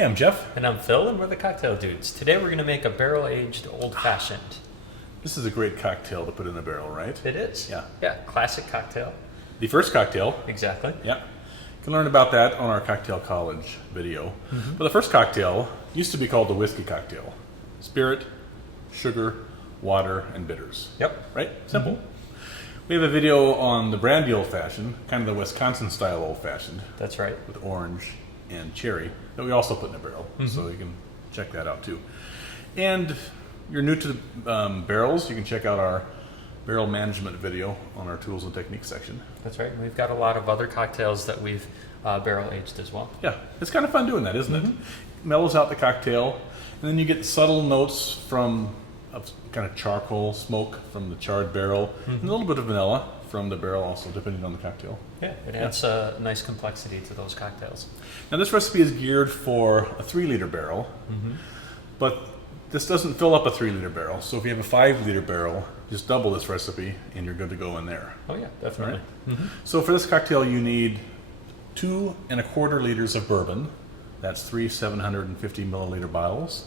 Hey, I'm Jeff. And I'm Phil, and we're the Cocktail Dudes. Today we're going to make a barrel-aged old-fashioned. This is a great cocktail to put in a barrel, right? It is. Yeah. Yeah, classic cocktail. The first cocktail. Exactly. Yeah. You can learn about that on our Cocktail College video. But the first cocktail used to be called the whiskey cocktail. Spirit, sugar, water, and bitters. Yep. Right? Simple. We have a video on the brandy old-fashioned, kind of the Wisconsin-style old-fashioned, That's right. with orange and cherry, that we also put in a barrel. So you can check that out too. And you're new to the barrels, you can check out our barrel management video on our tools and techniques section. That's right. And we've got a lot of other cocktails that we've barrel-aged as well. Yeah, it's kind of fun doing that, isn't it? Mellows out the cocktail, and then you get subtle notes from a kind of charcoal smoke from the charred barrel, and a little bit of vanilla from the barrel also, depending on the cocktail. Yeah, it adds a nice complexity to those cocktails. Now this recipe is geared for a 3-liter barrel, but this doesn't fill up a 3-liter barrel. So if you have a 5-liter barrel, just double this recipe and you're good to go in there. Oh yeah, definitely. So for this cocktail you need 2 1/4 liters of bourbon. That's 3 750 milliliter bottles.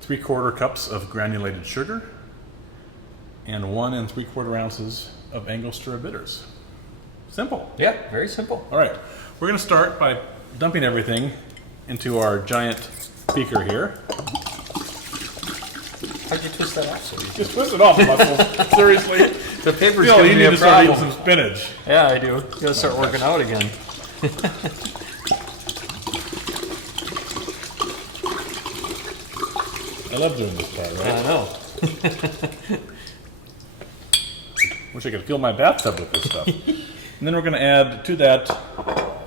3/4 cups of granulated sugar, and 1 3/4 ounces of Angostura bitters. Simple. Yeah, very simple. All right, we're going to start by dumping everything into our giant beaker here. How'd you twist that off so easy? Just twist it off, muscles. Seriously. The paper's Phil, giving you me need a to start problem. eating some spinach. Yeah, I do. You gotta start working out again. I love doing this part, right? I know. Wish I could fill my bathtub with this stuff. And then we're going to add to that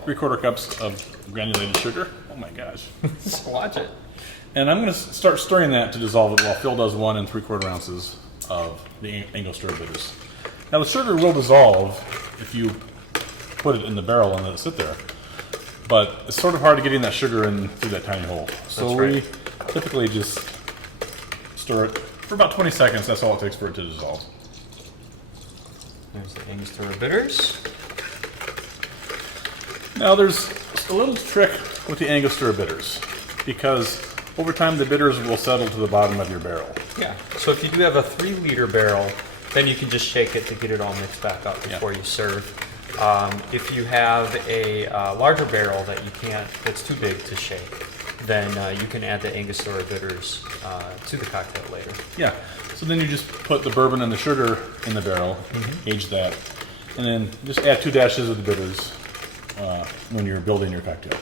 3/4 cups of granulated sugar. Oh my gosh. Just watch it. And I'm going to start stirring that to dissolve it while Phil does 1 3/4 ounces of the Angostura bitters. Now the sugar will dissolve if you put it in the barrel and let it sit there. But it's sort of hard to get in that sugar in through that tiny hole. So That's right. we typically just stir it for about 20 seconds. That's all it takes for it to dissolve. There's the Angostura bitters. Now there's a little trick with the Angostura bitters, because over time the bitters will settle to the bottom of your barrel. Yeah. So if you do have a 3-liter barrel, then you can just shake it to get it all mixed back up before you serve. If you have a larger barrel that you can't, that's too big to shake, then you can add the Angostura bitters to the cocktail later. Yeah, so then you just put the bourbon and the sugar in the barrel, age that, and then just add 2 dashes of the bitters when you're building your cocktail.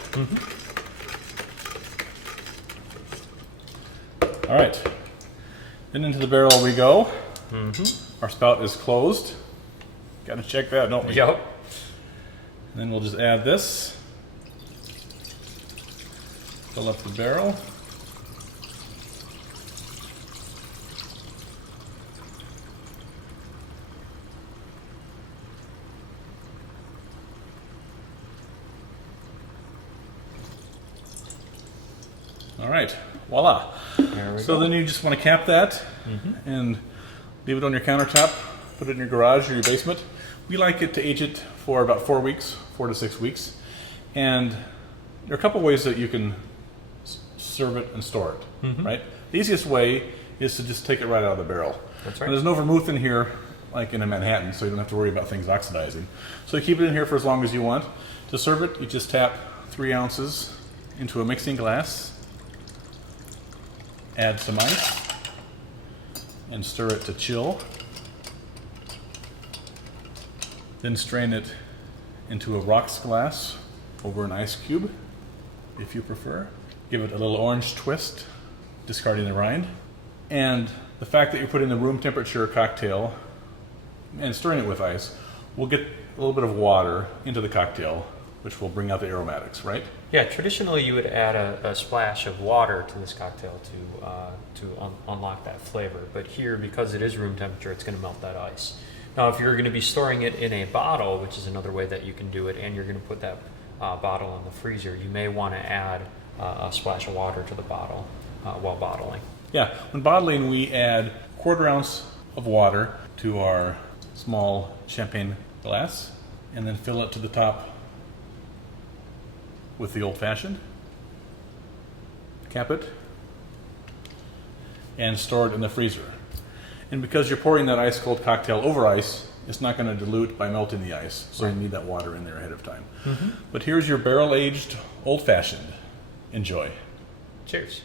All right, then into the barrel we go. Our spout is closed. Got to check that, don't we? Yep. And then we'll just add this. Fill up the barrel. All right, voila. There we So go. then you just want to cap that and leave it on your countertop, put it in your garage or your basement. We like it to age it for about 4 weeks, 4 to 6 weeks. And there are a couple ways that you can serve it and store it, right? The easiest way is to just take it right out of the barrel. That's And right. there's no vermouth in here, like in a Manhattan, so you don't have to worry about things oxidizing. So you keep it in here for as long as you want. To serve it, you just tap 3 ounces into a mixing glass, add some ice, and stir it to chill. Then strain it into a rocks glass over an ice cube, if you prefer. Give it a little orange twist, discarding the rind. And the fact that you're putting the room temperature cocktail and stirring it with ice will get a little bit of water into the cocktail, which will bring out the aromatics, right? Yeah, traditionally you would add a splash of water to this cocktail to unlock that flavor. But here, because it is room temperature, it's going to melt that ice. Now, if you're going to be storing it in a bottle, which is another way that you can do it, and you're going to put that bottle in the freezer, you may want to add a splash of water to the bottle while bottling. Yeah, when bottling, we add 1/4 ounce of water to our small champagne glass, and then fill it to the top with the old-fashioned. cap it, and store it in the freezer. And because you're pouring that ice cold cocktail over ice, it's not going to dilute by melting the ice, so you need that water in there ahead of time. But here's your barrel aged old fashioned. Enjoy. Cheers.